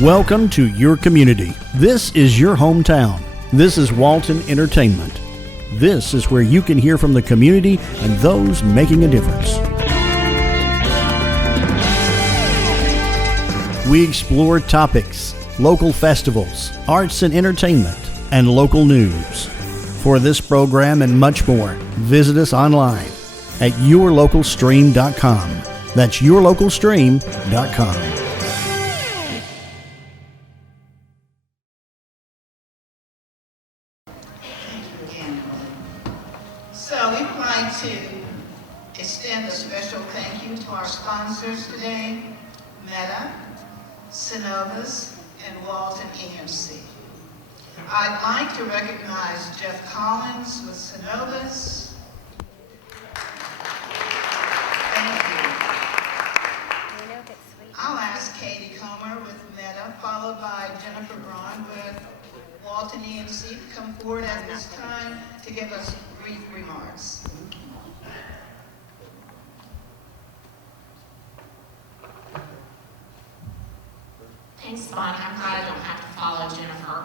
Welcome to your community. This is your hometown. This is Walton Entertainment. This is where you can hear from the community and those making a difference. We explore topics, local festivals, arts and entertainment, and local news. For this program and much more, visit us online at yourlocalstream.com. That's yourlocalstream.com. So we would like to extend a special thank you to our sponsors today, Meta, Synovus, and Walton EMC. I'd like to recognize Jeff Collins with Synovus. Thank you. I'll ask Katie Comer with Meta, followed by Jennifer Braun with Walton EMC to come forward at this time to give us brief remarks. Thanks, Bonnie. I'm glad I don't have to follow Jennifer.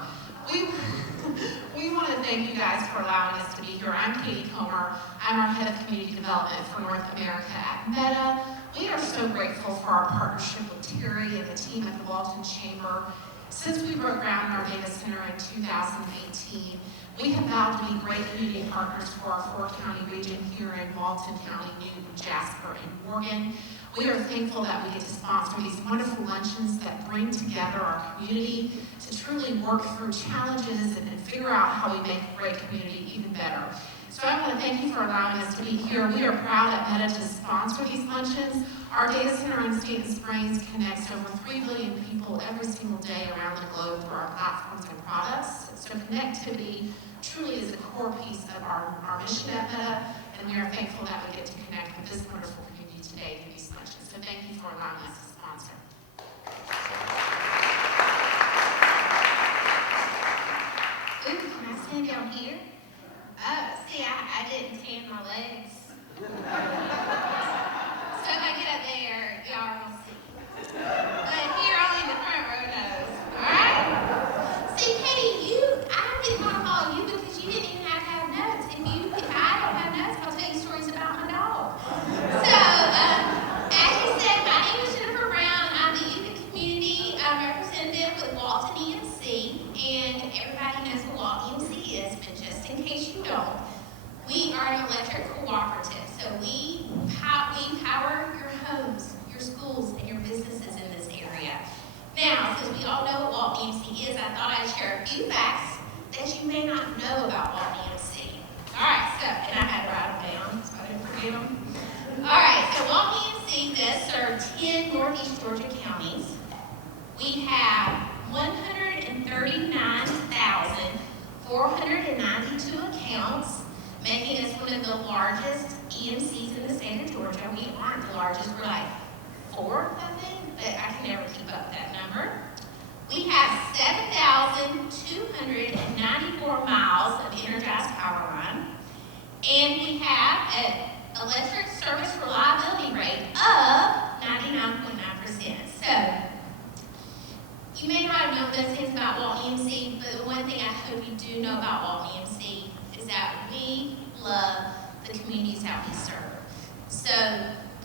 We want to thank you guys for allowing us to be here. I'm Katie Comer. I'm our head of community development for North America at Meta. We are so grateful for our partnership with Terry and the team at the Walton Chamber. Since we broke ground in our data center in 2018, we have vowed to be great community partners for our four-county region here in Walton County, Newton, Jasper, and Morgan. We are thankful that we get to sponsor these wonderful luncheons that bring together our community to truly work through challenges and figure out how we make a great community even better. So I want to thank you for allowing us to be here. We are proud at Meta to sponsor these luncheons. Our data center in Stanton Springs connects over 3 billion people every single day around the globe through our platforms and products. So connectivity truly is a core piece of our mission at Meta, and we are thankful that we get to connect with this wonderful community today through these luncheons. So thank you for allowing us to sponsor. Ooh, can I stand down here? See, I didn't tan my legs. So if I get up there, y'all will see. But here, only the front row knows. Alright? See, Katie, I didn't want to follow you because you didn't even have to have notes. If I don't have notes, I'll tell you stories about my dog. So, as you said, my name is Jennifer Brown. I'm the youth and community representative with Walton EMC. And everybody knows what Walton EMC is, but just in case you don't, we are an electric cooperative. So we power your homes, your schools, and your businesses in this area. Now, since we all know what Walton EMC is, I thought I'd share a few facts that you may not know about Walton EMC. All right, so, and I had to write them down so I didn't forget them. All right, so Walton EMC does serve 10 Northeast Georgia counties. We have 139,492 accounts, making us one of the largest EMCs in the state of Georgia. We aren't the largest, we're like 4th, I think, but I can never keep up with that number. We have 7,294 miles of energized power line, and we have an electric service reliability rate of 99.9%. So, you may not have known those things about Walton EMC, but the one thing I hope you do know about Walton EMC is that we love the communities that we serve. So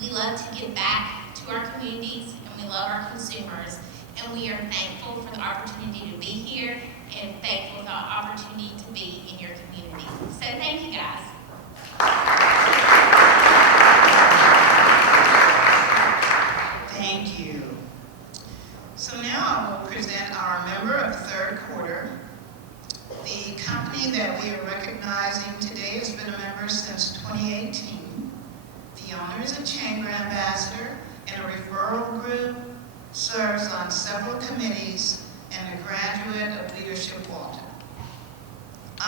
we love to give back to our communities, and we love our consumers, and we are thankful for the opportunity to be here and thankful for the opportunity to be in your community. So thank you guys. Thank you. So now I will present our member of the third quarter. The company that we are recognizing today has been a member since 2018. The owner is a chamber ambassador and a referral group, serves on several committees, and a graduate of Leadership Walton.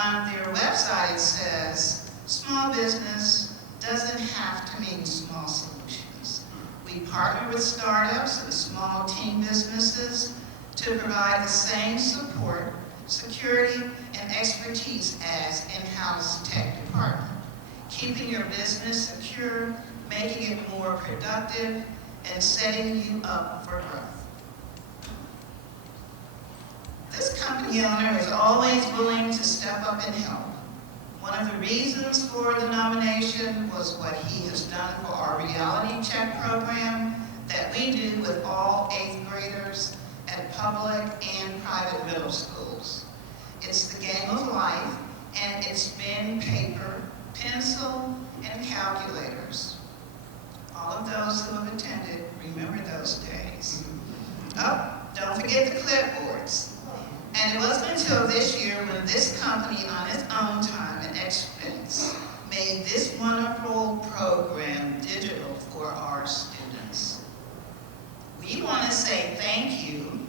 On their website it says, small business doesn't have to mean small solutions. We partner with startups and small team businesses to provide the same support, security, and expertise as in-house tech department, keeping your business secure, making it more productive, and setting you up for growth. Gilner is always willing to step up and help. One of the reasons for the nomination was what he has done for our reality check program that we do with all 8th graders at public and private middle schools. It's the game of life, and it's been paper, pencil, and calculators. All of those who have attended remember those days. Oh, don't forget the clipboards. And it wasn't until this year when this company, on its own time and expense, made this wonderful program digital for our students. We want to say thank you.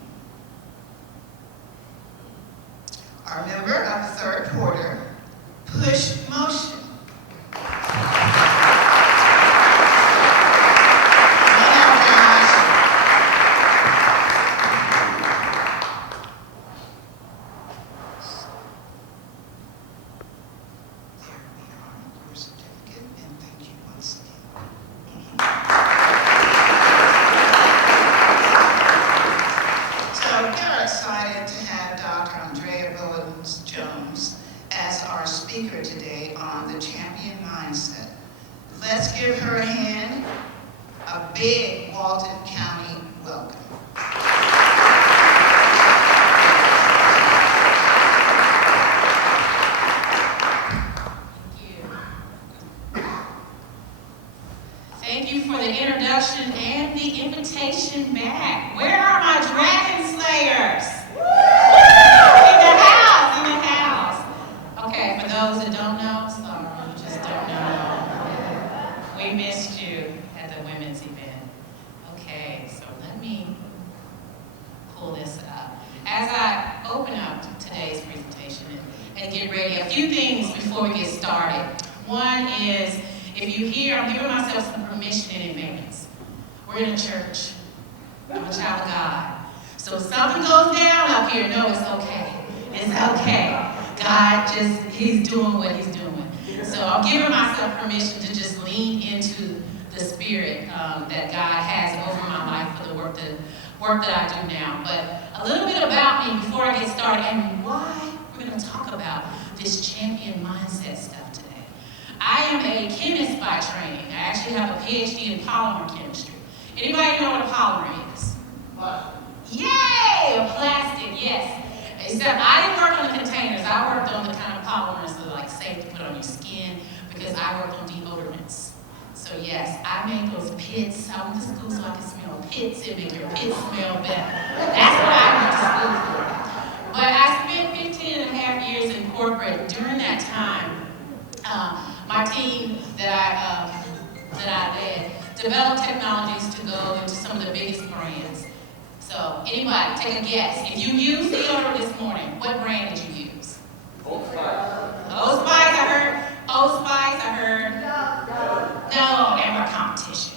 Our member of the third quarter, Push Motion. Today on the champion mindset. Let's give her a hand. A big Walton County welcome. Thank you for the introduction and the invitation back. Where are my dragon slayers? Okay, for those that don't know, sorry, you just don't know. We missed you at the women's event. Okay, so let me pull this up. As I open up today's presentation and get ready, a few things before we get started. One is, if you hear, I'm giving myself some permission in advance. We're in a church. I'm a child of God. So if something goes down up here, know it's okay. It's okay. God he's doing what he's doing. So I'm giving myself permission to just lean into the spirit that God has over my life for the work that I do now. But a little bit about me before I get started and why we're going to talk about this champion mindset stuff today. I am a chemist by training. I actually have a PhD in polymer chemistry. Anybody know what a polymer is? Yay! A plastic, yes. Except I didn't work on the containers. I worked on the kind of polymers that are like safe to put on your skin because I worked on deodorants. So yes, I made those pits. I went to school so I could smell pits and make your pits smell better. That's what I went to school for. But I spent 15 and a half years in corporate. During that time, my team that I led developed technologies to go into some of the biggest brands. So, anybody, take a guess. If you used deodorant this morning, what brand did you use? Old Spice. Old Spice, I heard. Old Spice, I heard. No, and we're competition.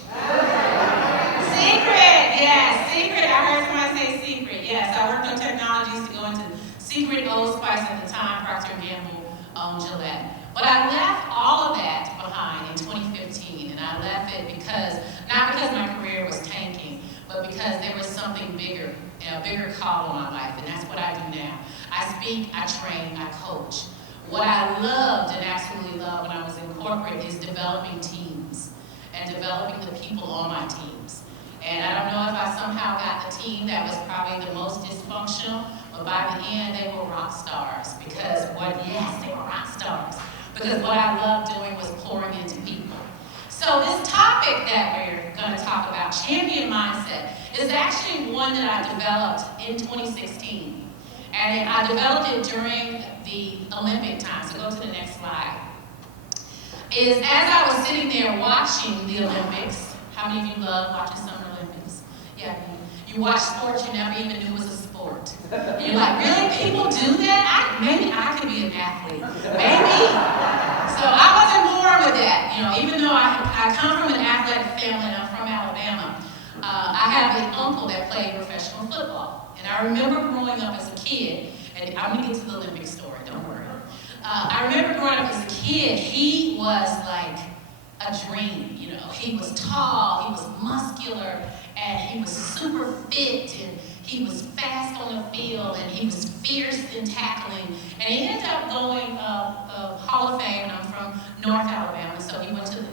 Secret, yes, Secret. I heard somebody say Secret. Yes, I worked on technologies to go into Secret, Old Spice at the time, Procter & Gamble, Gillette. But I left all of that behind in 2015, and I left it not because my career was tanking, but because there was something bigger, a bigger call on my life, and that's what I do now. I speak, I train, I coach. What I loved and absolutely loved when I was in corporate is developing teams and developing the people on my teams. And I don't know if I somehow got the team that was probably the most dysfunctional, but by the end they were rock stars they were rock stars. Because what I loved doing was pouring into people. So this topic that we're going to talk about, champion mindset, is actually one that I developed in 2016. And I developed it during the Olympic time. So go to the next slide. As I was sitting there watching the Olympics, how many of you love watching Summer Olympics? Yeah, you watch sports you never even knew was a sport. And you're like, really? People do that? Maybe I could be an athlete. Maybe. So I wasn't born with that. Even though I come from an athletic family and I'm from Alabama, I have an uncle that played professional football. And I remember growing up as a kid, and I'm going to get to the Olympic story, don't worry. I remember growing up as a kid, he was like a dream, He was tall, he was muscular, and he was super fit, and he was fast on the field, and he was fierce in tackling. And he ended up going Hall of Fame. I'm from North Alabama, so he went to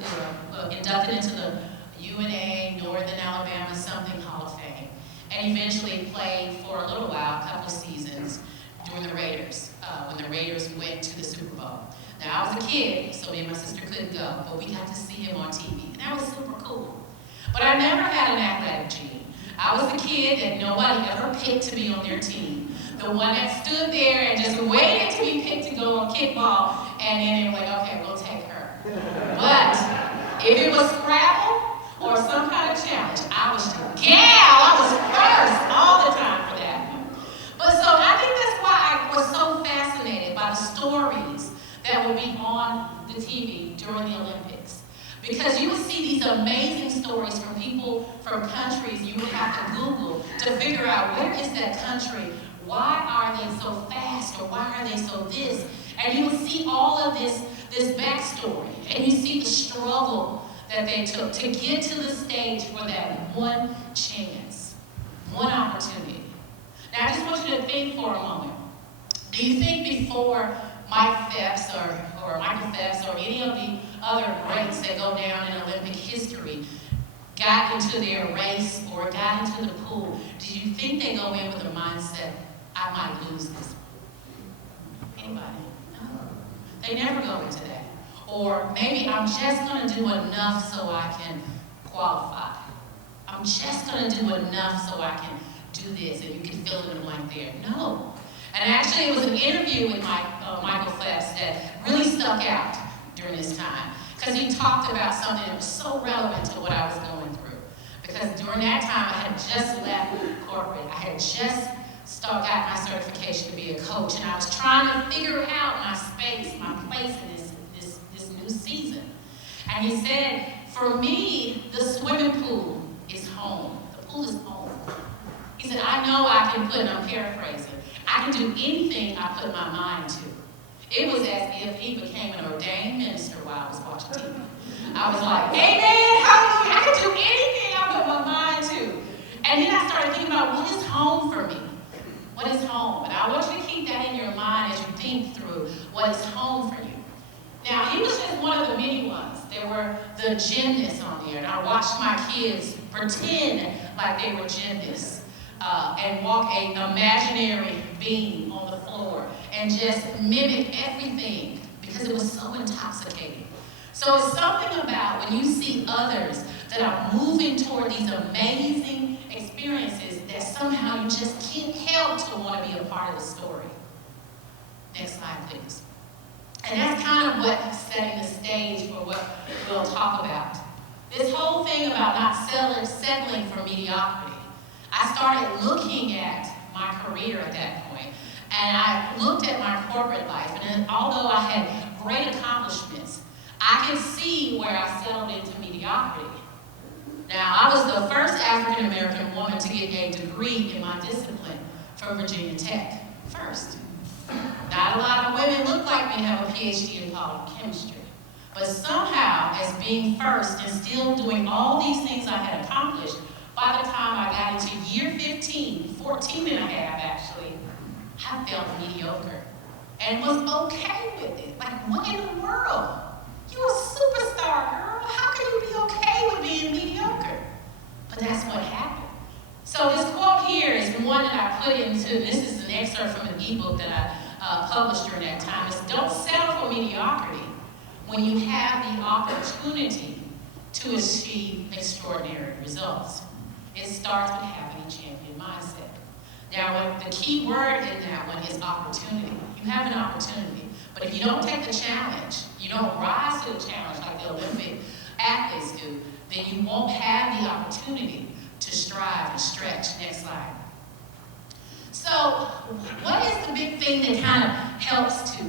inducted into the UNA, Northern Alabama something Hall of Fame. And eventually played for a little while, a couple of seasons, during the Raiders, when the Raiders went to the Super Bowl. Now, I was a kid, so me and my sister couldn't go, but we got to see him on TV, and that was super cool. But I never had an athletic gene. I was the kid that nobody ever picked to be on their team. The one that stood there and just waited to be picked to go on kickball, and then they were like, okay, we'll take her. But if it was Scrabble or some kind of challenge, I was the gal. I was first all the time for that. But so I think that's why I was so fascinated by the stories that would be on the TV during the Olympics. Because you would see these amazing stories from people from countries you would have to Google to figure out where is that country, why are they so fast, or why are they so this? And you would see all of this backstory, and you see the struggle that they took to get to the stage for that one chance, one opportunity. Now I just want you to think for a moment. Do you think before Mike Phelps or Michael Phelps or any of the other greats that go down in Olympic history got into their race or got into the pool, do you think they go in with a mindset, I might lose this? Anybody? No. They never go into that. Or maybe I'm just going to do enough so I can qualify. I'm just going to do enough so I can do this, and you can fill in the blank there. No. And actually, it was an interview with Michael Phelps that really stuck out during this time, because he talked about something that was so relevant to what I was going through. Because during that time, I had just left corporate. I had just got my certification to be a coach, and I was trying to figure out my space, my place in this new season. And he said, for me, the swimming pool is home. The pool is home. He said, I know I can put, and I'm paraphrasing, I can do anything I put my mind to. It was as if he became an ordained minister while I was watching TV. I was like, amen, hallelujah, I can do anything I put my mind to. And then I started thinking about, what is home for me? What is home? And I want you to keep that in your mind as you think through what is home for you. Now, he was just one of the many ones. There were the gymnasts on there, and I watched my kids pretend like they were gymnasts. And walk an imaginary beam on the floor and just mimic everything because it was so intoxicating. So it's something about when you see others that are moving toward these amazing experiences that somehow you just can't help to want to be a part of the story. Next slide, please. And that's kind of what's setting the stage for what we'll talk about. This whole thing about not settling for mediocrity. I started looking at my career at that point, and I looked at my corporate life, and although I had great accomplishments, I could see where I settled into mediocrity. Now, I was the first African-American woman to get a degree in my discipline from Virginia Tech, first. Not a lot of women look like me and have a PhD in chemistry, but somehow, as being first and still doing all these things I had accomplished, by the time I got into year 15, 14 and a half actually, I felt mediocre and was okay with it. Like, what in the world? You're a superstar, girl. How can you be okay with being mediocre? But that's what happened. So this quote here is one that I put into, this is an excerpt from an ebook that I published during that time. It's don't settle for mediocrity when you have the opportunity to achieve extraordinary results. It starts with having a champion mindset. Now, the key word in that one is opportunity. You have an opportunity, but if you don't take the challenge, you don't rise to the challenge like the Olympic athletes do, then you won't have the opportunity to strive and stretch. Next slide. So, what is the big thing that kind of helps to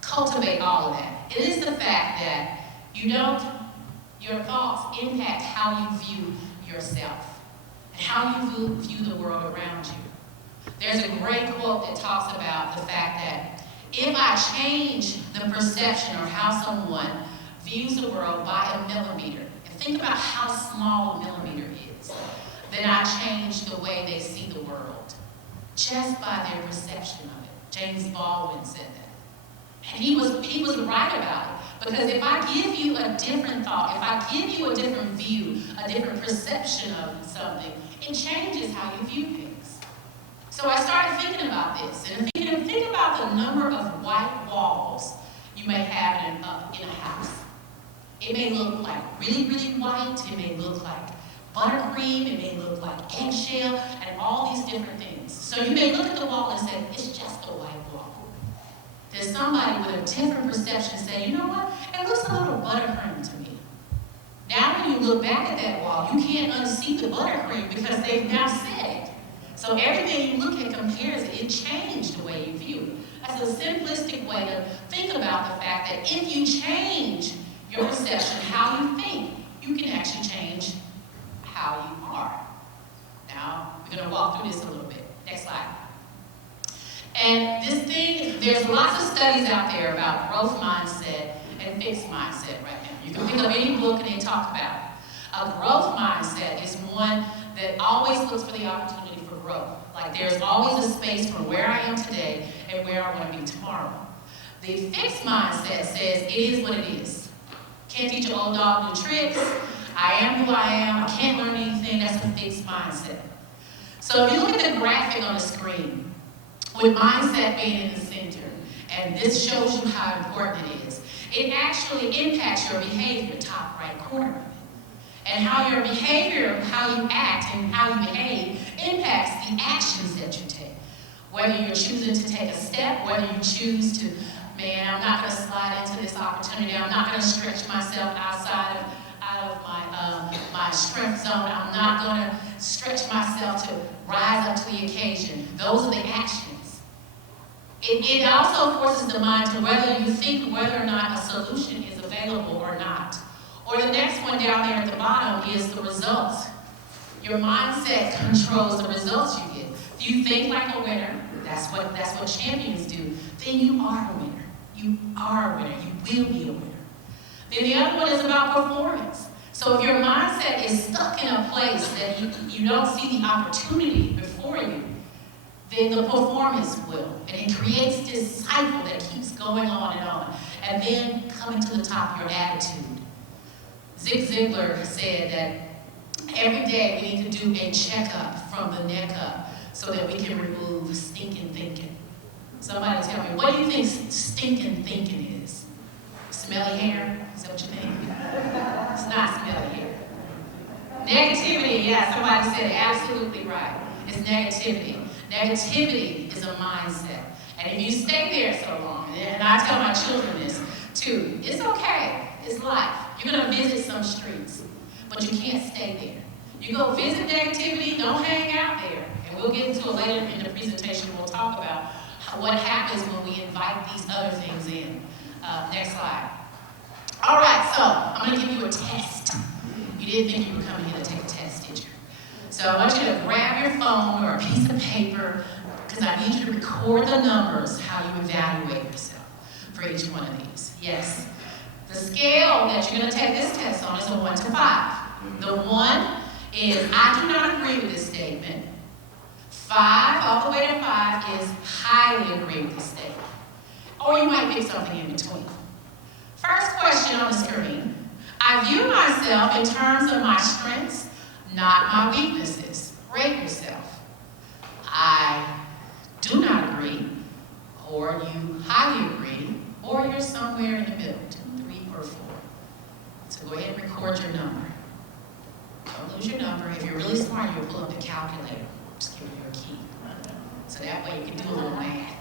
cultivate all of that? It is the fact that your thoughts impact how you view yourself and how you view the world around you. There's a great quote that talks about the fact that if I change the perception or how someone views the world by a millimeter, and think about how small a millimeter is, then I change the way they see the world. just by their perception of it. James Baldwin said that. And he was right about it. Because if I give you a different thought, if I give you a different view, a different perception of something, it changes how you view things. So I started thinking about this, and think about the number of white walls you may have in a house. It may look like really, really white, it may look like buttercream, it may look like eggshell, and all these different things. So you may look at the wall and say, it's just a white wall. There's somebody with a different perception say, you know what, it looks a little buttercream to me. Now when you look back at that wall, you can't unsee the buttercream because they've now said it. So everything you look at compares it. It changed the way you view it. That's a simplistic way to think about the fact that if you change your perception, how you think, you can actually change how you are. Now, we're going to walk through this a little bit. Next slide. And this thing, there's lots of studies out there about growth mindset and fixed mindset right now. You can pick up any book and they talk about it. A growth mindset is one that always looks for the opportunity for growth. Like there's always a space from where I am today and where I want to be tomorrow. The fixed mindset says it is what it is. Can't teach an old dog new tricks. I am who I am. I can't learn anything. That's a fixed mindset. So if you look at the graphic on the screen, with mindset being in the center, and this shows you how important it is, it actually impacts your behavior, top right corner of it. And how your behavior, how you act and how you behave impacts the actions that you take. Whether you're choosing to take a step, whether you choose to, man, I'm not going to slide into this opportunity, I'm not going to stretch myself outside of my strength zone, I'm not going to stretch myself to rise up to the occasion. Those are the actions. It also forces the mind to whether you think whether or not a solution is available or not. Or the next one down there at the bottom is the results. Your mindset controls the results you get. If you think like a winner, that's what champions do, then you are a winner. You are a winner. You will be a winner. Then the other one is about performance. So if your mindset is stuck in a place that you don't see the opportunity before you, then the performance will. And it creates this cycle that keeps going on. And then coming to the top, your attitude. Zig Ziglar said that every day we need to do a checkup from the neck up so that we can remove stinking thinking. Somebody tell me, what do you think stinking thinking is? Smelly hair? Is that what you think? It's not smelly hair. Negativity, yeah, somebody said absolutely right. It's negativity. Negativity is a mindset. And if you stay there so long, and I tell my children this too, it's okay, it's life. You're going to visit some streets, but you can't stay there. You go visit negativity, don't hang out there. And we'll get into it later in the presentation. We'll talk about what happens when we invite these other things in. Next slide. All right, so I'm going to give you a test. You didn't think you were coming here to take a test, did you? So I want you to grab your phone or a piece of paper because I need you to record the numbers, how you evaluate yourself for each one of these. Yes. The scale that you're going to take this test on is a 1 to 5. The 1 is, I do not agree with this statement. 5, all the way to 5, is highly agree with this statement. Or you might pick something in between. First question on the screen. I view myself in terms of my strengths, not my weaknesses. Rate yourself. I do not agree, or you highly agree, or you're somewhere in the middle. 2, 3, or 4. So go ahead and record your number. Don't lose your number. If you're really smart, you'll pull up the calculator. Just give you a key. So that way you can do a little math.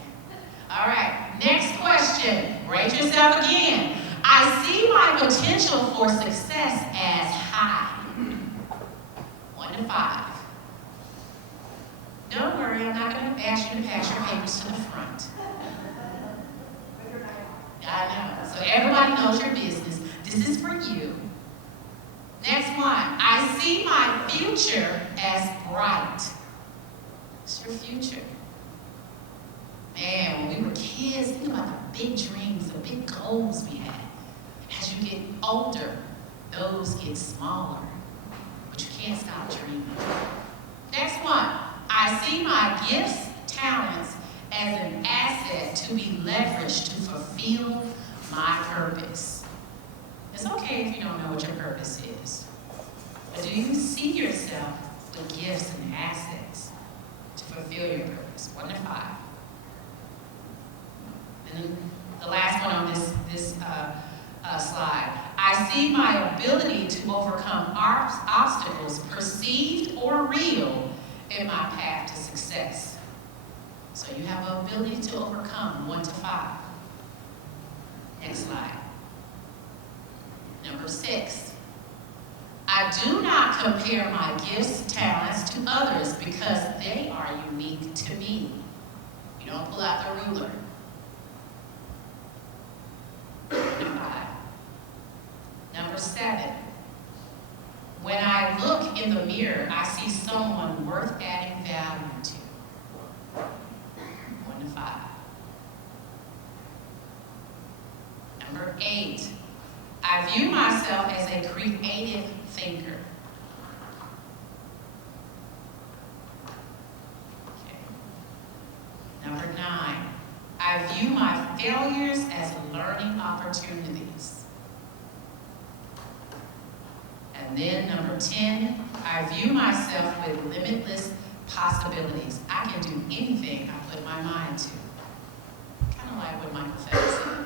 All right, next question. Rate yourself again. I see my potential for success as high. 1 to 5. Don't worry, I'm not going to ask you to pass your papers to the front. I know. So everybody knows your business. This is for you. Next one. I see my future as bright. What's your future? Man, when we were kids, think about the big dreams, the big goals we had. As you get older, those get smaller. But you can't stop dreaming. Next one. I see my gifts, talents as an asset to be leveraged to fulfill my purpose. It's okay if you don't know what your purpose is, but do you see yourself with gifts and assets to fulfill your purpose? 1 to 5. And then the last one on this slide. I see my ability to overcome obstacles, perceived or real, in my path to success. So you have an ability to overcome. 1 to 5. Next slide. Number 6. I do not compare my gifts, talents to others because they are unique to me. You don't pull out the ruler. 5. Number 7. When I look in the mirror, I see someone worth adding value to. 1 to 5. Number 8. I view myself as a creative thinker. Okay. Number 9. I view my failures as learning opportunities. And then number 10, I view myself with limitless possibilities. I can do anything I put my mind to. Kind of like what Michael Phelps said.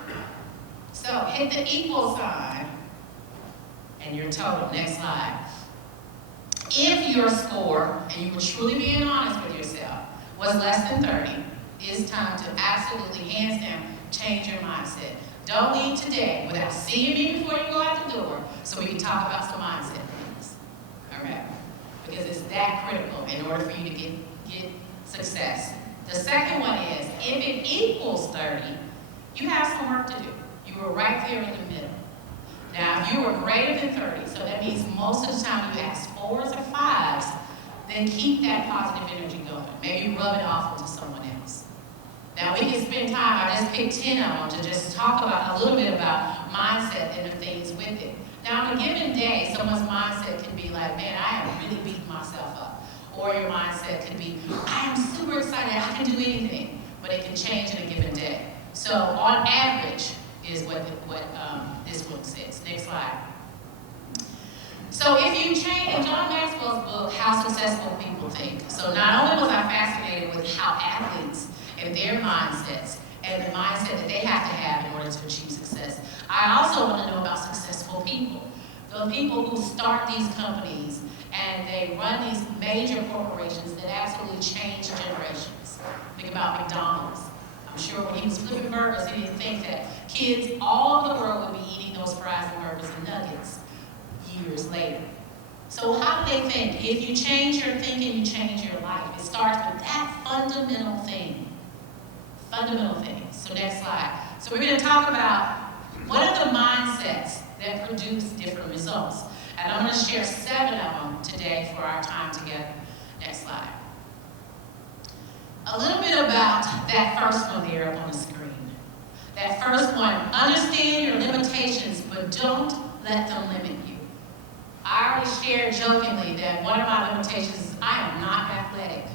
So hit the equal sign and your total. Next slide. If your score, and you were truly being honest with yourself, was less than 30, it's time to absolutely, hands down, change your mindset. Don't leave today without seeing me before you go out the door so we can talk about some mindset things. All right? Because it's that critical in order for you to get success. The second one is, if it equals 30, you have some work to do. You were right there in the middle. Now, if you were greater than 30, so that means most of the time you ask 4s or 5s, then keep that positive energy going. Maybe rub it off onto someone else. Now, we can spend time, I just picked 10 of them to just talk about a little bit about mindset and the things with it. Now, on a given day, someone's mindset can be like, man, I am really beating myself up. Or your mindset could be, I am super excited, I can do anything. But it can change in a given day. So, on average, is what this one says. Next slide. So if you change, in John Maxwell's book, How Successful People Think, so not only was I fascinated with how athletes and their mindsets and the mindset that they have to have in order to achieve success, I also want to know about successful people. The people who start these companies and they run these major corporations that absolutely change generations. Think about McDonald's. I'm sure when he was flipping burgers, he didn't think that kids all over the world would be eating those fries and burgers and nuggets years later. So how do they think? If you change your thinking, you change your life. It starts with that fundamental thing. Fundamental thing. So next slide. So we're going to talk about what are the mindsets that produce different results. And I'm going to share 7 of them today for our time together. Next slide. A little bit about that first one there up on the screen. That first one, understand your limitations, but don't let them limit you. I already shared jokingly that one of my limitations is I am not athletic.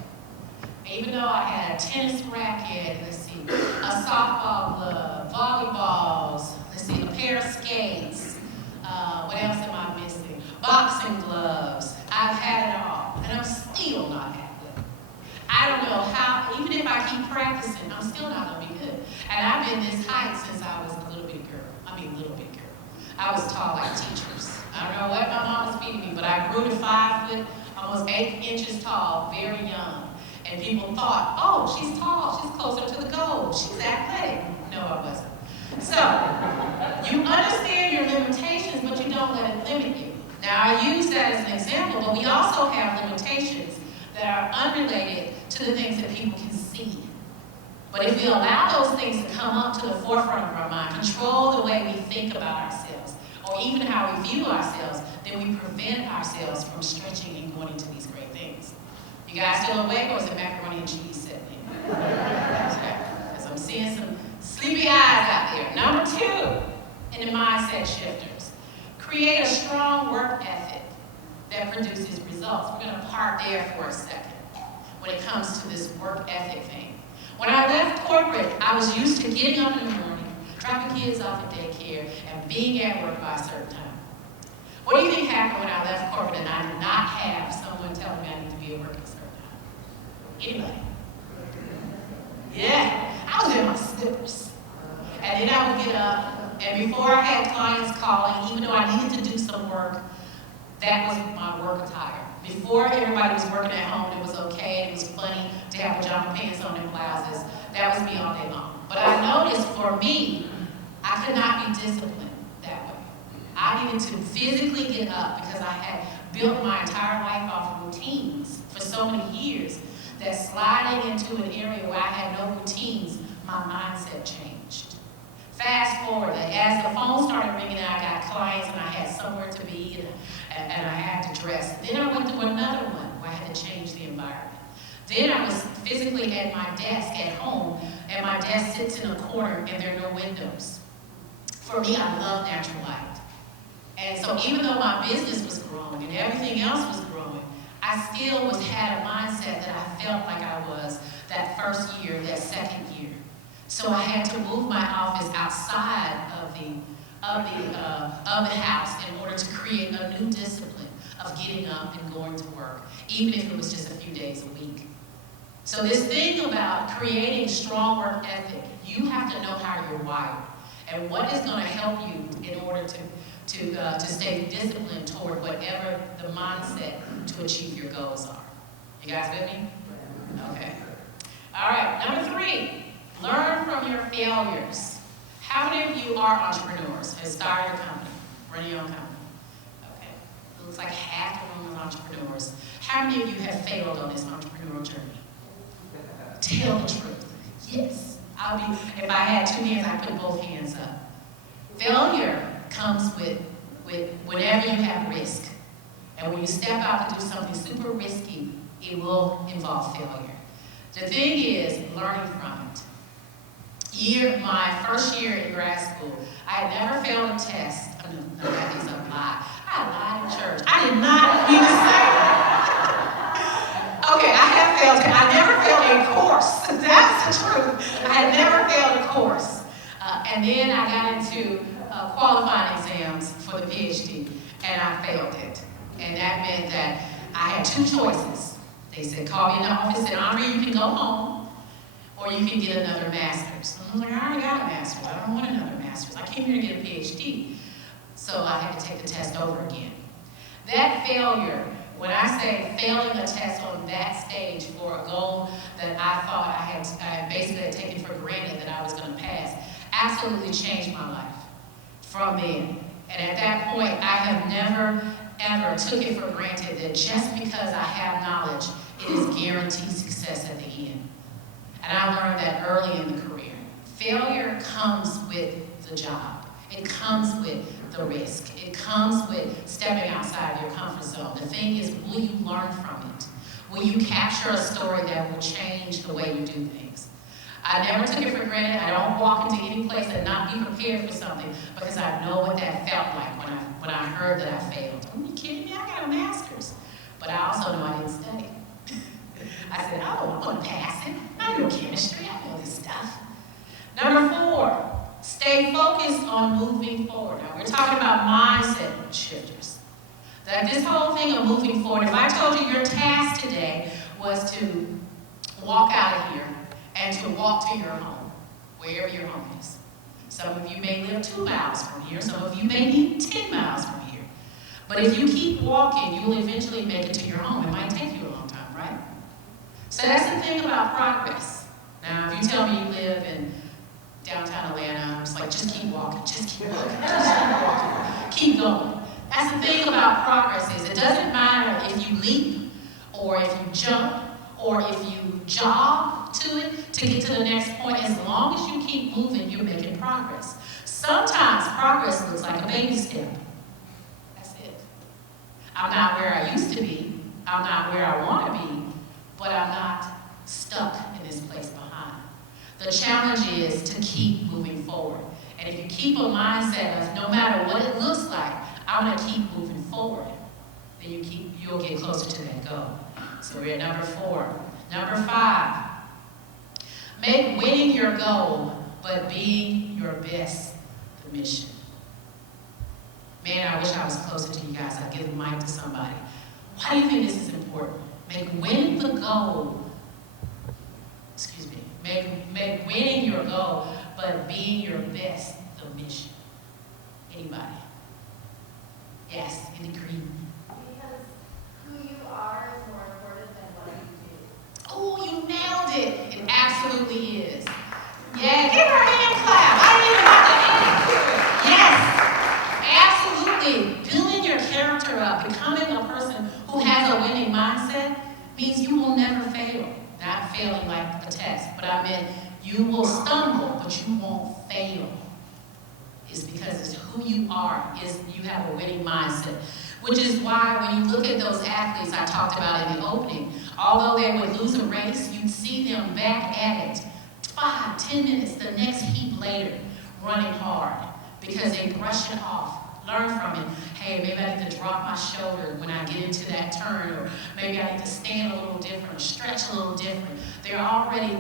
Even though I had a tennis racket, a softball glove, volleyballs, a pair of skates, what else am I missing? Boxing gloves. I've had it all, and I'm still not athletic. I don't know how, even if I keep practicing, I'm still not going to be good. And I've been this height since I was a little bitty girl. I was tall like teachers. I don't know what my mom was feeding me, but I grew to 5 foot, almost 8 inches tall, very young. And people thought, oh, she's tall, she's closer to the goal, she's athletic. No, I wasn't. So, you understand your limitations, but you don't let it limit you. Now, I use that as an example, but we also have limitations that are unrelated to the things that people can see. But if we allow those things to come up to the forefront of our mind, control the way we think about ourselves, or even how we view ourselves, then we prevent ourselves from stretching and going into these great things. You guys still awake, or is it macaroni and cheese sitting in? Because I'm seeing some sleepy eyes out there. Number 2 in the mindset shifters. Create a strong work ethic that produces results. We're going to park there for a second. when it comes to this work ethic thing. When I left corporate, I was used to getting up in the morning, dropping kids off at daycare, and being at work by a certain time. What do you think happened when I left corporate and I did not have someone telling me I need to be at work at a certain time? Anybody? Yeah, I was in my slippers. And then I would get up, and before I had clients calling, even though I needed to do some work, that was my work attire. Before everybody was working at home, it was okay, and it was funny to have pajama pants on and blouses. That was me all day long. But I noticed for me, I could not be disciplined that way. I needed to physically get up because I had built my entire life off of routines for so many years that sliding into an area where I had no routines, my mindset changed. Fast forward, as the phone started ringing and I got clients and I had somewhere to be and I had to dress, then I went through another one where I had to change the environment. Then I was physically at my desk at home, and my desk sits in a corner and there are no windows. For me, I love natural light. And so even though my business was growing and everything else was growing, I still had a mindset that I felt like I was that first year, that second year. So I had to move my office outside of the house in order to create a new discipline of getting up and going to work, even if it was just a few days a week. So this thing about creating strong work ethic, you have to know how you're wired and what is going to help you in order to stay disciplined toward whatever the mindset to achieve your goals are. You guys with me? Okay. All right, number 3, learn from your failures. How many of you are entrepreneurs, have started a company, running your own company? Okay, it looks like half the room are entrepreneurs. How many of you have failed on this entrepreneurial journey? Tell the truth. Yes. If I had 2 hands, I'd put both hands up. Failure comes with whenever you have risk. And when you step out to do something super risky, it will involve failure. The thing is, learning from it. My first year in grad school, I had never failed a test. No, that is a lie. I lied in church. I did not mean to say that. Okay, I have failed. I never failed a course. That's the truth. I had never failed a course. And then I got into qualifying exams for the PhD, and I failed it. And that meant that I had 2 choices. They said, call me in the office and said, Andre, you can go home, or you can get another master's. I was like, I already got a master's. I don't want another master's. I came here to get a PhD. So I had to take the test over again. That failure, when I say failing a test on that stage for a goal that I thought I basically taken for granted that I was going to pass, absolutely changed my life from then. And at that point, I have never, ever took it for granted that just because I have knowledge, it is guaranteed success at the end. And I learned that early in the career. Failure comes with the job. It comes with the risk. It comes with stepping outside of your comfort zone. The thing is, will you learn from it? Will you capture a story that will change the way you do things? I never took it for granted. I don't walk into any place and not be prepared for something because I know what that felt like when I heard that I failed. Are you kidding me? I got a master's. But I also know I didn't study. I said, oh, I'm going to pass it. I know chemistry. I know this stuff. Number 4, stay focused on moving forward. Now, we're talking about mindset shifters. That this whole thing of moving forward, if I told you your task today was to walk out of here and to walk to your home, wherever your home is. Some of you may live 2 miles from here. Some of you may be 10 miles from here. But if you keep walking, you will eventually make it to your home. It might take you a long time, right? So that's the thing about progress. Now, if you tell me you live in downtown Atlanta, it's like, just keep walking, just keep walking, just keep walking, keep going. That's the thing about progress is it doesn't matter if you leap or if you jump or if you jog to it to get to the next point. As long as you keep moving, you're making progress. Sometimes progress looks like a baby step. That's it. I'm not where I used to be. I'm not where I want to be, but I'm not stuck in this place behind. The challenge is to keep moving forward. And if you keep a mindset of no matter what it looks like, I'm going to keep moving forward, then you'll get closer to that goal. So we're at number 4. Number 5, make winning your goal, but being your best the mission. Man, I wish I was closer to you guys. I'd give the mic to somebody. Why do you think this is important? Make winning the goal, make winning your goal, but being your best the mission. Anybody? Yes, in the green. Because who you are is more important than what you do. Oh, you nailed it. It absolutely is. Yeah, give her a hand clap. I didn't even have to end. Yes, absolutely. Building your character up, becoming a person who has a winning mindset means you will never fail. Not failing like a test, but I meant you will stumble, but you won't fail. It's because it's who you are, is you have a winning mindset. Which is why when you look at those athletes I talked about in the opening, although they would lose a race, you'd see them back at it 5, 10 minutes, the next heat later, running hard because they brush it off, learn from it. Hey, maybe I need to drop my shoulder when I get into that turn, or maybe I need to stand a little different, or stretch a little different. They're already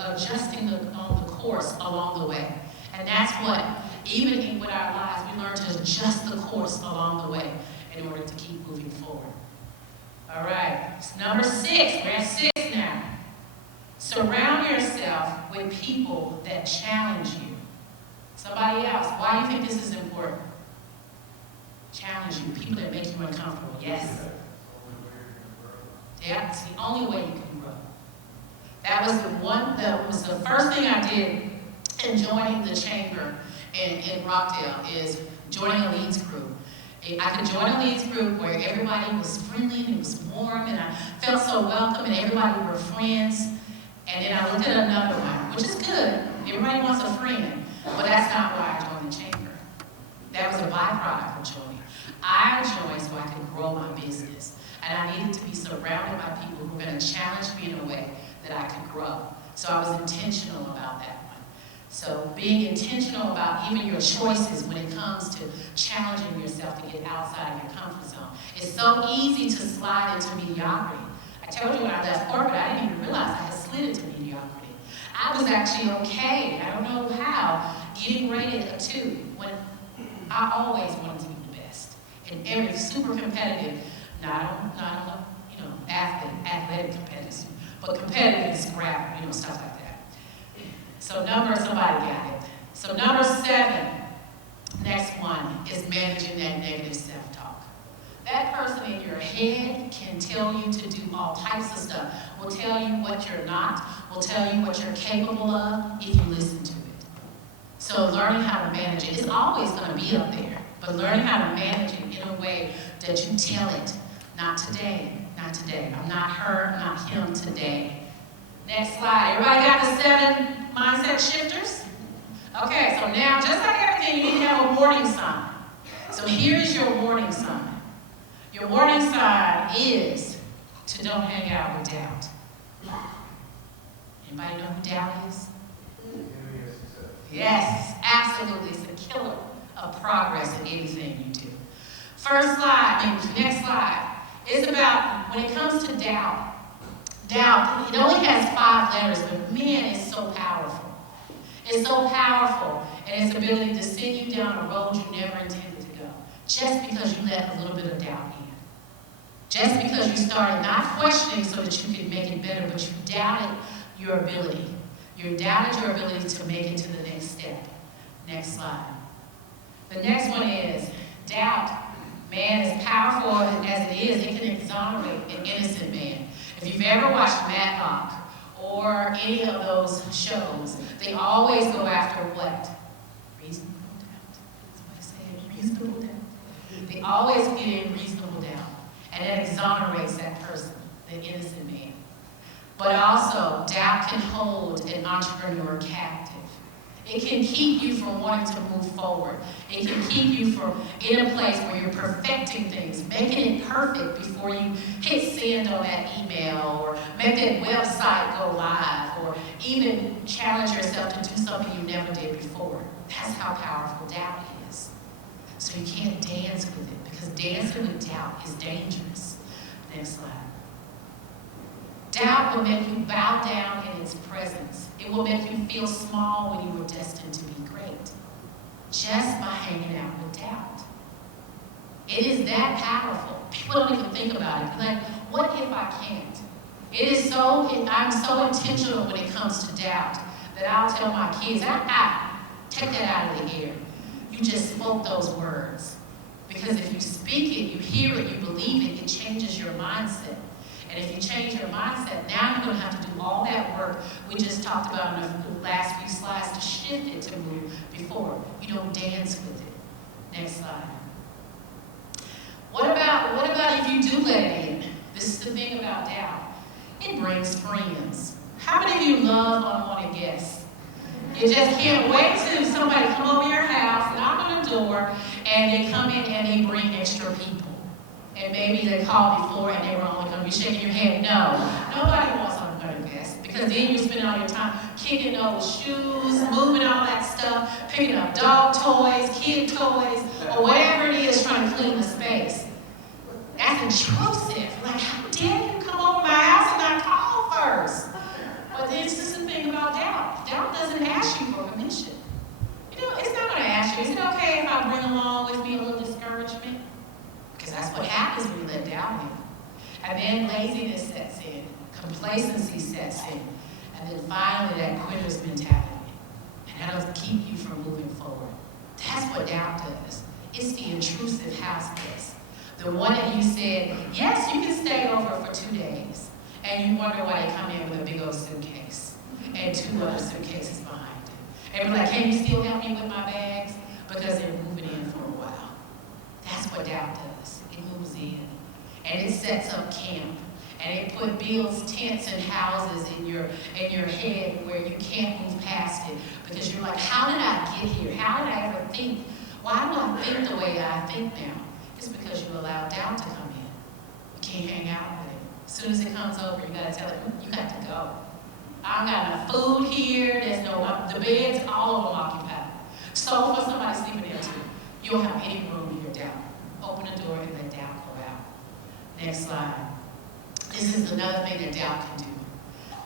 adjusting on the course along the way. And that's what, even with our lives, we learn to adjust the course along the way in order to keep moving forward. All right, it's number 6. We're at 6 now. Surround yourself with people that challenge you. Somebody else, why do you think this is important? Challenge you, people that make you uncomfortable. Yes. Yeah, it's the only way you can grow. That was the first thing I did in joining the chamber in Rockdale, is joining a leads group. I could join a leads group where everybody was friendly and it was warm and I felt so welcome and everybody were friends. And then I looked at another one, which is good. Everybody wants a friend, but that's not why I joined the chamber. That was a byproduct of joining. I joined so I could grow my business. And I needed to be surrounded by people who were going to challenge me in a way that I could grow. So I was intentional about that one. So being intentional about even your choices when it comes to challenging yourself to get outside of your comfort zone. It's so easy to slide into mediocrity. I told you when I left corporate, I didn't even realize I had slid into mediocrity. I was actually okay, I don't know how, getting rated a 2 when I always wanted to be the best. And every super competitive, not athletic competitive, but competitive scrap, stuff like that. So somebody got it. So number 7, next one, is managing that negative self-talk. That person in your head can tell you to do all types of stuff. Will tell you what you're not, will tell you what you're capable of if you listen to it. So learning how to manage it, it's always going to be up there, but learning how to manage it in a way that you tell it, not today, not today. I'm not her, I'm not him today. Next slide. Everybody got the 7 mindset shifters? Okay, so now, just like everything, you need to have a warning sign. So here is your warning sign. Your warning sign is to don't hang out with doubt. Anybody know who doubt is? Yes, absolutely. It's a killer of progress in anything you do. Next slide. It's about, when it comes to doubt, it only has 5 letters, but man, it's so powerful. It's so powerful, and its ability to send you down a road you never intended to go, just because you let a little bit of doubt in. Just because you started not questioning so that you could make it better, but you doubted your ability. You doubted your ability to make it to the next step. Next slide. The next one is doubt. Man, as powerful as it is, it can exonerate an innocent man. If you've ever watched Matlock or any of those shows, they always go after what? Reasonable doubt. That's what I say, reasonable doubt. They always get in reasonable doubt. And that exonerates that person, the innocent man. But also, doubt can hold an entrepreneur captive. It can keep you from wanting to move forward. It can keep you from in a place where you're perfecting things, making it perfect before you hit send on that email, or make that website go live, or even challenge yourself to do something you never did before. That's how powerful doubt is. So you can't dance with it, because dancing with doubt is dangerous. Next slide. Doubt will make you bow down in its presence. It will make you feel small when you were destined to be great, just by hanging out with doubt. It is that powerful. People don't even think about it. Like, what if I can't? I'm so intentional when it comes to doubt that I'll tell my kids, take that out of the air. You just spoke those words. Because if you speak it, you hear it, you believe it, it changes your mindset. And if you change your mindset, now you're going to have to do all that work we just talked about in the last few slides to shift it to move before. You don't dance with it. Next slide. What about if you do let it in? This is the thing about doubt. It brings friends. How many of you love unwanted guests? You just can't wait till somebody come over your house, knock on the door, and they come in and they bring extra people. And maybe they called before and they were only going to be shaking your head. No, nobody wants unwanted guests because then you spend all your time kicking those shoes, moving all that stuff, picking up dog toys, kid toys, or whatever it is trying to clean the space. That's intrusive. Like, how dare you come over my house and not call first? But this is the thing about doubt. Doubt doesn't ask you for permission. You know, it's not going to ask you, is it okay if I bring along with me a little discouragement? Because that's what happens when you let doubt in. And then laziness sets in, complacency sets in, and then finally that quitter's mentality. And that'll keep you from moving forward. That's what doubt does. It's the intrusive house guest. The one that you said, yes, you can stay over for 2 days. And you wonder why they come in with a big old suitcase and 2 other suitcases behind it. And be like, can you still help me with my bags? Because they're moving in for a while. That's what doubt does. It moves in. And it sets up camp. And it builds tents and houses in your head where you can't move past it. Because you're like, how did I get here? How did I ever think? Why do I think the way I think now? It's because you allow doubt to come in. You can't hang out with it. As soon as it comes over, you got to tell it, you got to go. I don't got enough food here. The beds, all of them occupied. Sofa, somebody sleeping there too. You don't have any room in your doubt. Open the door and let doubt go out. Next slide. This is another thing that doubt can do.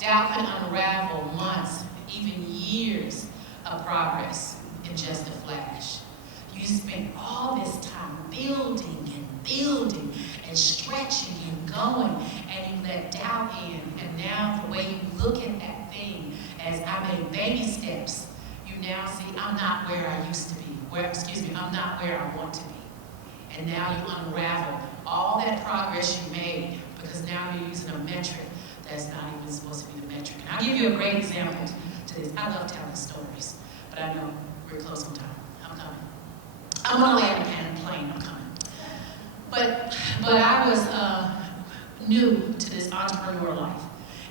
Doubt can unravel months, even years of progress in just a flash. You spend all this time building and stretching and going, and you let doubt in. And now the way you look at that thing as I made baby steps, you now see I'm not where I used to be. I'm not where I want to be. And now you unravel all that progress you made because now you're using a metric that's not even supposed to be the metric. And I'll give you a great example to this. I love telling stories, but I know we're close on time. I'm coming. I'm going to land a plane. I'm coming. But I was new to this entrepreneur life,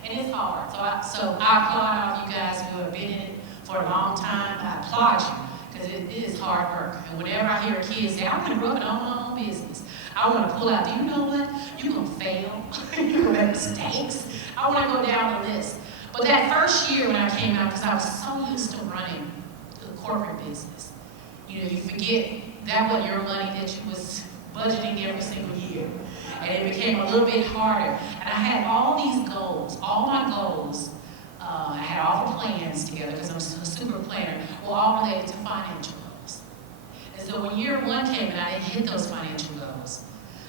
and it's hard. So I applaud all of you guys who have been in it for a long time. I applaud you because it is hard work. And whenever I hear kids say, "I'm going to grow up and own my own business," I want to pull out. Do you know what? You're going to fail. You're going to make mistakes. I want to go down the list. But that first year when I came out, because I was so used to running the corporate business, you know, you forget that was your money that you was budgeting every single year. And it became a little bit harder. And I had all these goals, all my goals. I had all the plans together because I'm a super planner, were all related to financial goals. And so when year one came and I didn't hit those financial goals,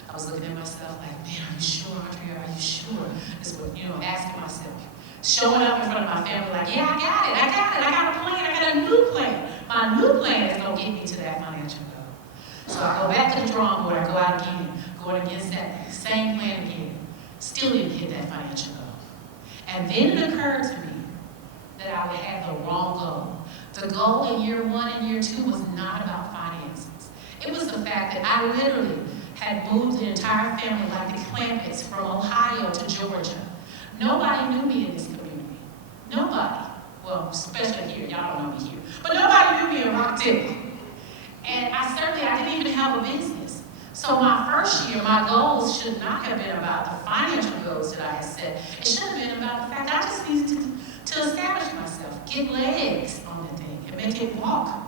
I was looking at myself like, man, are you sure, Andrea? Are you sure? This was, asking myself. Showing up in front of my family like, yeah, I got it. I got a plan. I got a new plan. My new plan is going to get me to that financial goal. So I go back to the drawing board. I go out again, going against that same plan again. Still didn't hit that financial goal. And then it occurred to me that I had the wrong goal. The goal in year one and year two was not about finances. It was the fact that I literally had moved the entire family like the Clampetts from Ohio to Georgia. Nobody knew me in this community. Nobody. Well, especially here. Y'all don't know me here. But nobody knew me in Rockdale. And I didn't even have a business. So my first year, my goals should not have been about the financial goals that I had set. It should have been about the fact that I just needed to establish myself, get legs on the thing, and make it walk.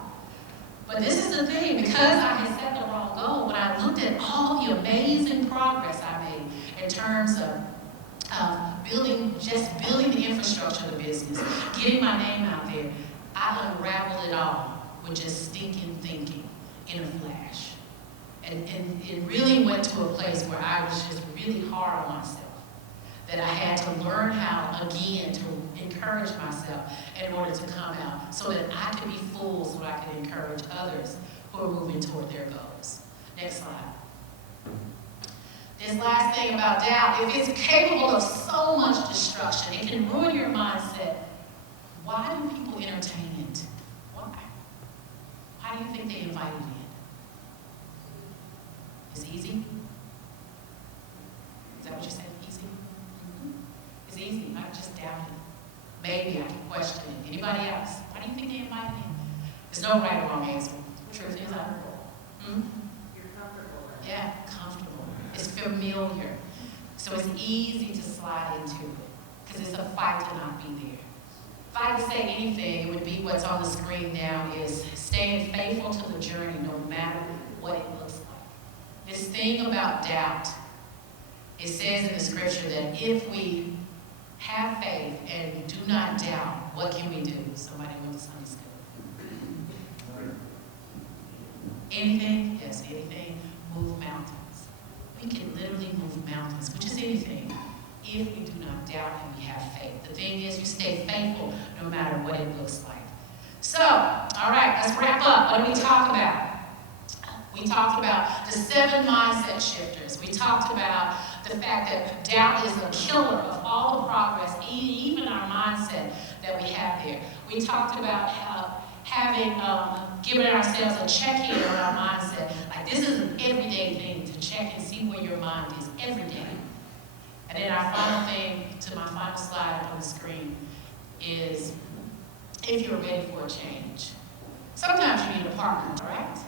But this is the thing, because I had set the wrong goal, when I looked at all the amazing progress I made in terms of building the infrastructure of the business, getting my name out there. I unraveled it all with just stinking thinking in a flash. And it really went to a place where I was just really hard on myself. That I had to learn how, again, to encourage myself in order to come out so that I could be full, so that I could encourage others who are moving toward their goals. Next slide. This last thing about doubt, if it's capable of so much destruction, it can ruin your mindset. Why do people entertain it? Why? Why do you think they invited it? It's easy? Is that what you said? Easy? Mm-hmm. It's easy. I just doubt it. Maybe I can question it. Anybody else? Why do you think they invited him? There's no right or wrong answer. The truth is, I don't know. You're comfortable. Yeah, comfortable. It's familiar. So it's easy to slide into it because it's a fight to not be there. If I could say anything, it would be what's on the screen now is staying faithful to the journey no matter what it looks like. This thing about doubt, it says in the scripture that if we have faith and do not doubt, what can we do? Somebody went to Sunday school. Anything? Yes, anything. Move mountains. We can literally move mountains, which is anything, if we do not doubt and we have faith. The thing is, you stay faithful no matter what it looks like. So, all right, let's wrap up. What did we talk about? We talked about the 7 mindset shifters. We talked about the fact that doubt is the killer of all the progress, even our mindset that we have there. We talked about giving ourselves a check-in on our mindset. Like, this is an everyday thing to check and see where your mind is every day. And then our final thing, to my final slide on the screen, is if you're ready for a change. Sometimes you need a partner, all right?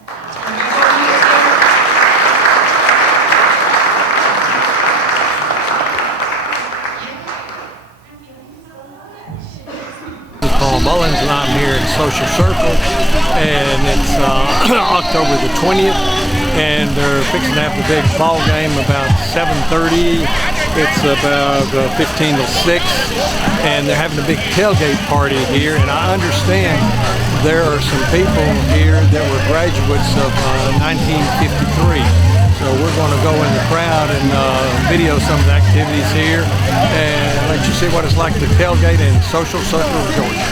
Paul Mullins, and I'm here in Social Circle, and it's October the 20th, and they're fixing to have the big ball game about 7:30. It's about 15 to 6, and they're having a big tailgate party here, and I understand there are some people here that were graduates of 1953. So we're going to go in the crowd and video some of the activities here and let you see what it's like to tailgate in Social Circle of Georgia.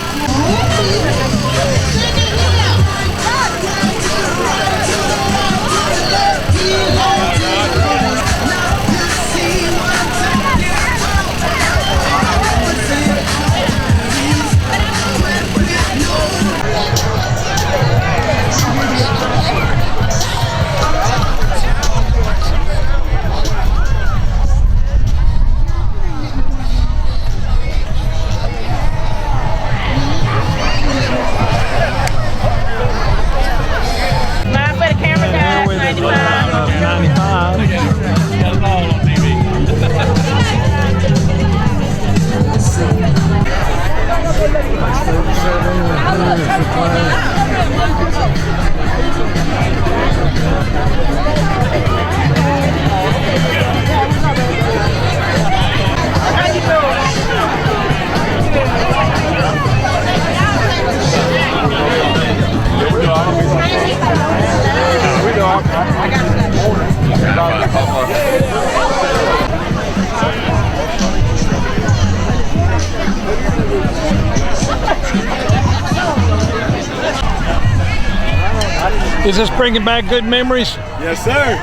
Is this bringing back good memories? Yes, sir.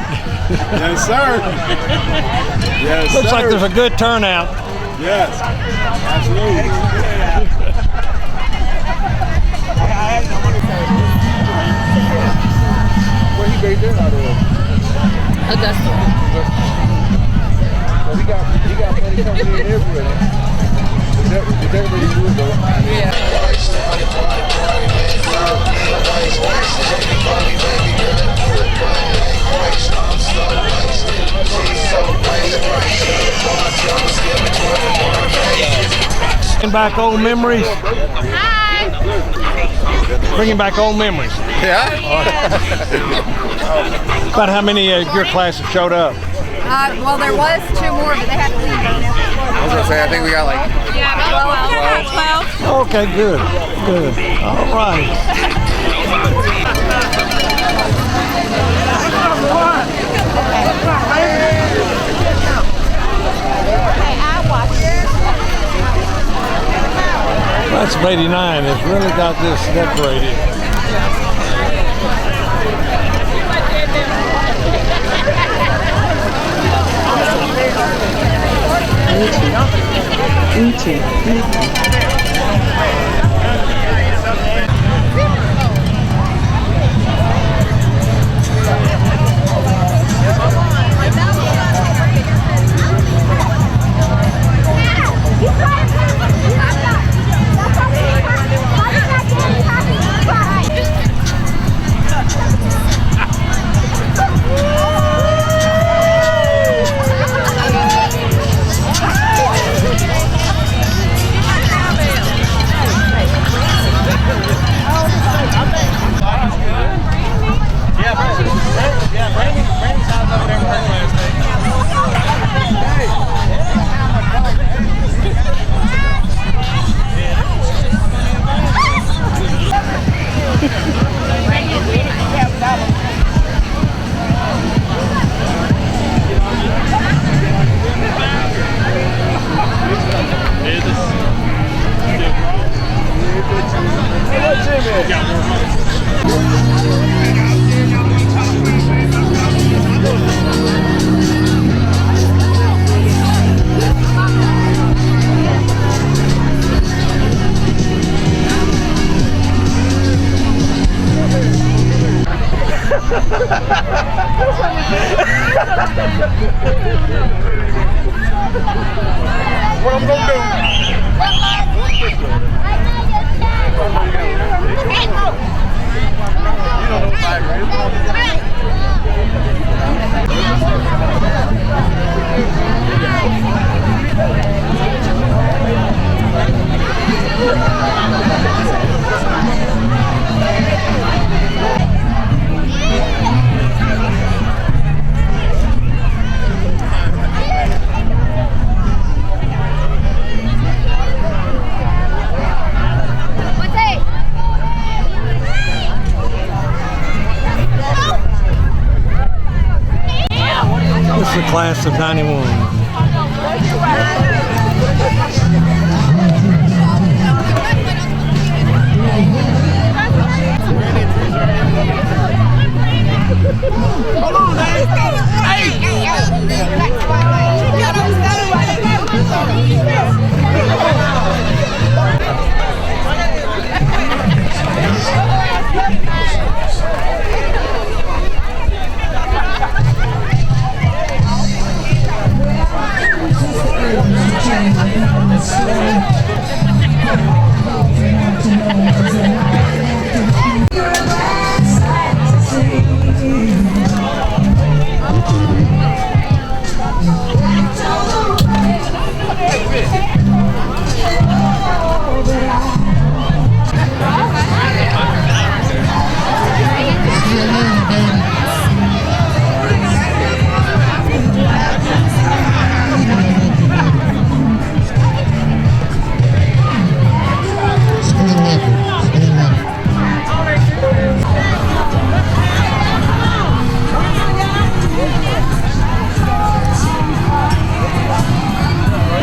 Yes, sir. Yes, Looks sir. like there's a good turnout. Yes, absolutely. Where he based that out of? Augusta. So he got money coming in everywhere. Is that really good though? Yeah. Bringing back old memories. Hi. Bringing back old memories. Yeah. About how many of your class have showed up? Well, there was 2 more, but they had to leave. I was gonna say, I think we got like. Yeah, about 12. Okay, good. Good. All right. Class of '89 has really got this decorated. What I'm gonna do? You don't know This is the class of '91.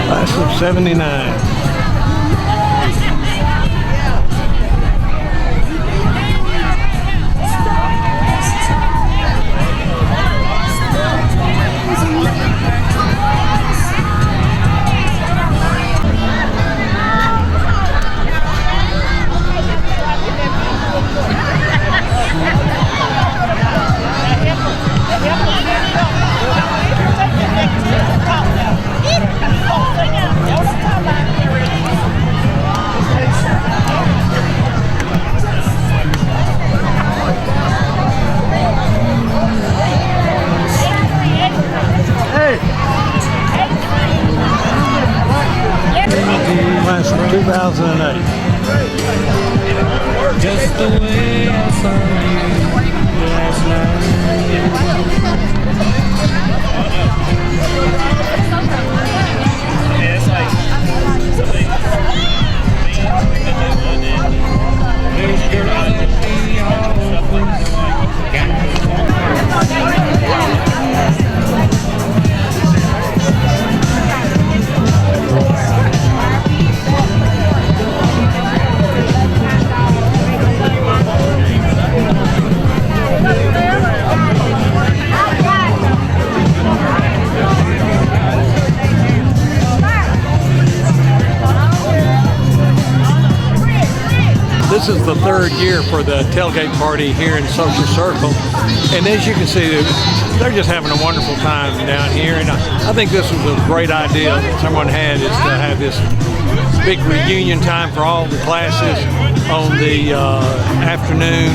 Class of '79. Class of 2008. Just the way I saw you last night. This is the third year for the tailgate party here in Social Circle, and as you can see, they're just having a wonderful time down here. And I think this was a great idea that someone had, is to have this big reunion time for all the classes on the afternoon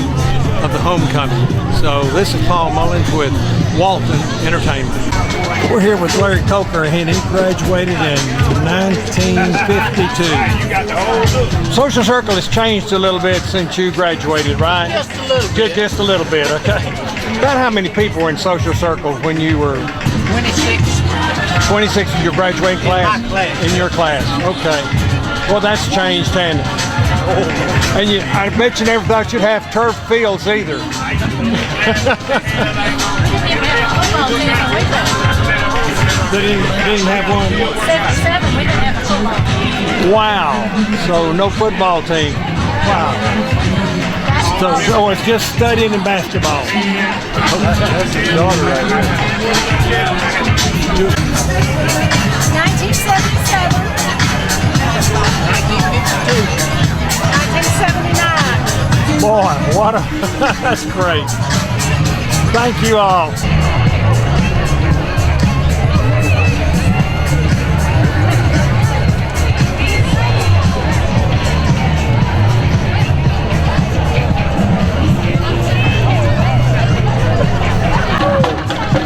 of the homecoming. So this is Paul Mullins with Walton Entertainment. We're here with Larry Coker, and he graduated in 1952. Social Circle has changed a little bit since you graduated, right? Just a little bit. Just a little bit, okay. About how many people were in Social Circle when you were? 26. 26 in your graduating class? In my class. In your class, okay. Well, that's changed, hasn't it? And I bet you never thought you'd have turf fields either. They didn't have one? 77, we didn't have a football. Wow. So no football team. Wow. So it's just studying and basketball. That's his daughter right there. 1977. 1979. Boy, what a, that's great. Thank you all.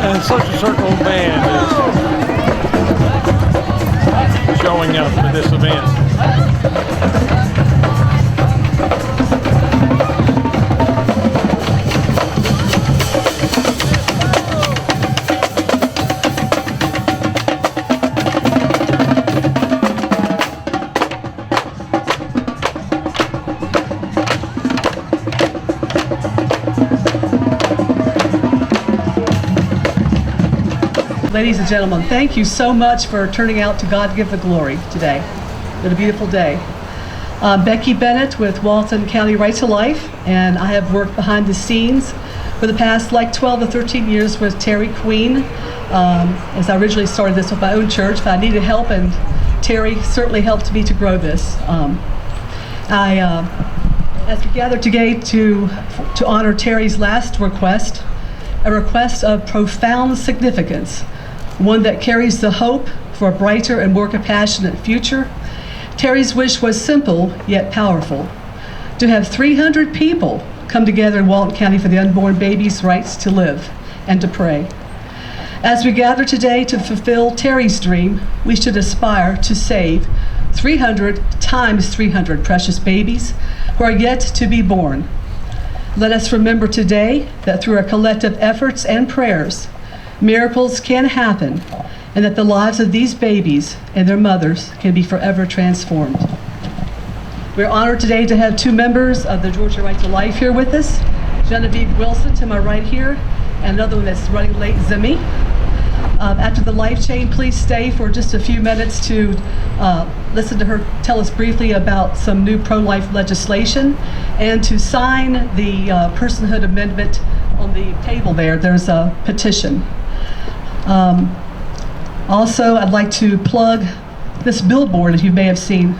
And Social Circle Band is showing up for this event. Ladies and gentlemen, thank you so much for turning out to God give the glory today. What a beautiful day. Becky Bennett with Walton County Right to Life, and I have worked behind the scenes for the past 12 to 13 years with Terry Queen. As I originally started this with my own church, but I needed help, and Terry certainly helped me to grow this. As we gather today to honor Terry's last request, a request of profound significance, one that carries the hope for a brighter and more compassionate future. Terry's wish was simple yet powerful: to have 300 people come together in Walton County for the unborn baby's rights to live and to pray. As we gather today to fulfill Terry's dream, we should aspire to save 300 times 300 precious babies who are yet to be born. Let us remember today that through our collective efforts and prayers, miracles can happen, and that the lives of these babies and their mothers can be forever transformed. We're honored today to have two members of the Georgia Right to Life here with us, Genevieve Wilson to my right here, and another one that's running late, Zimmy. After the life chain, please stay for just a few minutes to listen to her tell us briefly about some new pro-life legislation, and to sign the personhood amendment on the table there. There's a petition. Also, I'd like to plug this billboard, as you may have seen,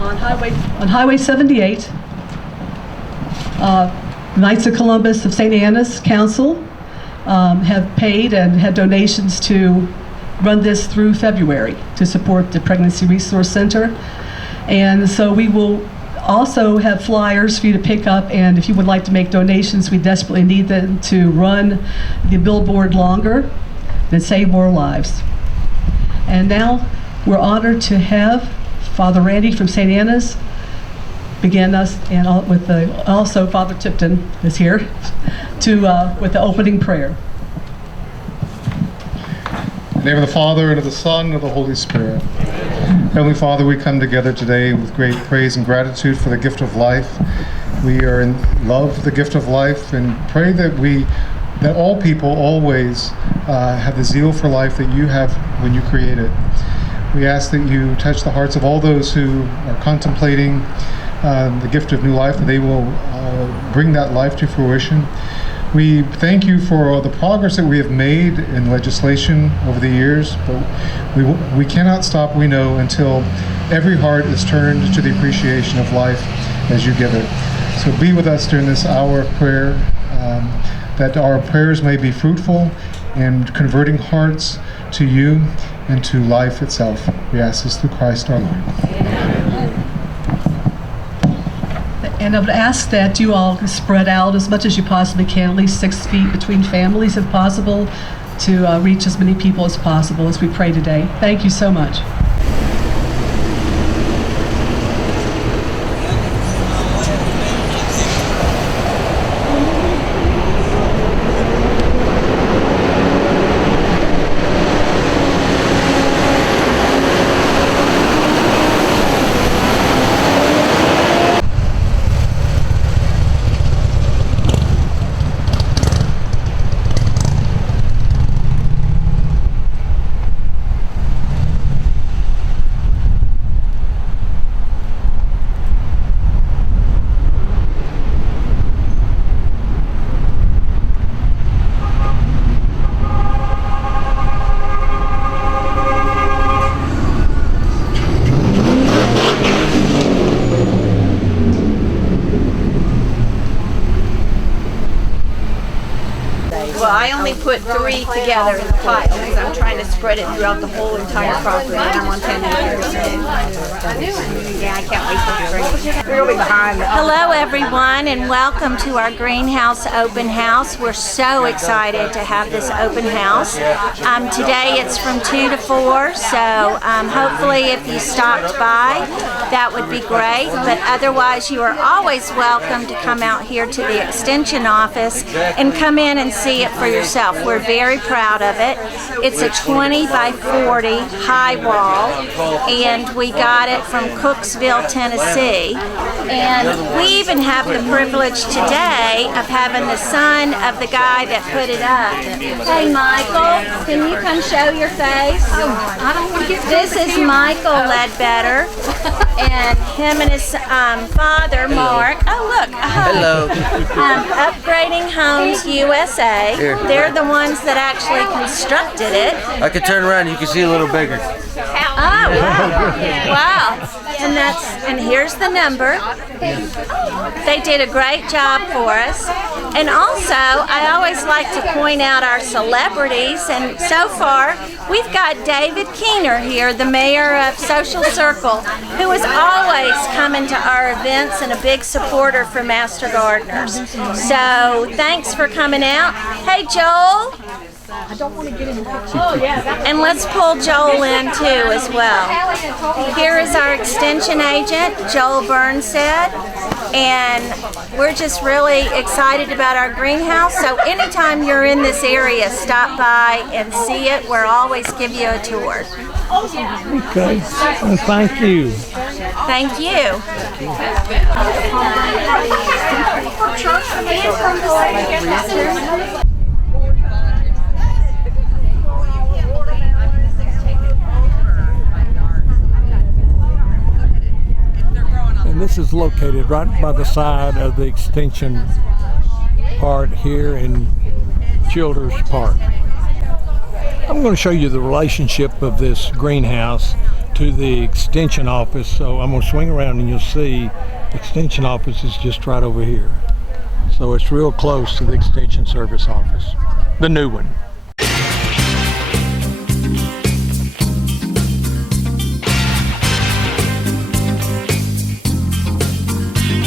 on Highway 78. Knights of Columbus of St. Anna's Council have paid and had donations to run this through February to support the Pregnancy Resource Center. And so we will also have flyers for you to pick up, and if you would like to make donations, we desperately need them to run the billboard longer and save more lives. And now we're honored to have Father Randy from St. Anna's begin us, and also Father Tipton is here to with the opening prayer. name of the Father, and of the Son, and of the Holy Spirit. Heavenly Father, we come together today with great praise and gratitude for the gift of life. We are in love for the gift of life and pray that all people always have the zeal for life that you have when you create it. We ask that you touch the hearts of all those who are contemplating the gift of new life, that they will bring that life to fruition. We thank you for the progress that we have made in legislation over the years, but we cannot stop, we know, until every heart is turned to the appreciation of life as you give it. So be with us during this hour of prayer, that our prayers may be fruitful in converting hearts to you and to life itself. We ask this through Christ our Lord. And I would ask that you all spread out as much as you possibly can, at least 6 feet between families if possible, to reach as many people as possible as we pray today. Thank you so much. Well, I only put 3 together in the pile because I'm trying to spread it throughout the whole entire property, and I'm on 10 acres. Yeah, I can't wait for spring. We're going to be behind. Hello, everyone, and welcome to our greenhouse open house. We're so excited to have this open house. Today it's from 2 to 4, so hopefully if you stopped by, that would be great. But otherwise, you are always welcome to come out here to the Extension office and come in and see it for yourself. We're very proud of it. It's a 20 by 40 high wall, and we got it from Cooksville, Tennessee. And we even have the privilege today of having the son of the guy that put it up. Hey, Michael, can you come show your face? I don't want to get this is Michael Ledbetter, and him and his father, Mark. Oh, look. Hello. Upgrading Homes USA. Here. They're the ones that actually constructed it. I can turn around, you can see a little bigger. Oh, wow. And here's the number. They did a great job for us. And also, I always like to point out our celebrities, and so far, we've got David Keener here, the mayor of Social Circle, who is always coming to our events and a big supporter for Master Gardeners. So, thanks for coming out. Hey, Joel. I don't want to get in the picture. Oh, yeah. And let's pull Joel in too as well. Here is our extension agent, Joel Burnsett, and we're just really excited about our greenhouse. So anytime you're in this area, stop by and see it. We'll always give you a tour. Okay. Well, thank you. Thank you. And this is located right by the side of the extension part here in Childers Park. I'm going to show you the relationship of this greenhouse to the extension office. So I'm going to swing around and you'll see the extension office is just right over here. So it's real close to the extension service office, the new one.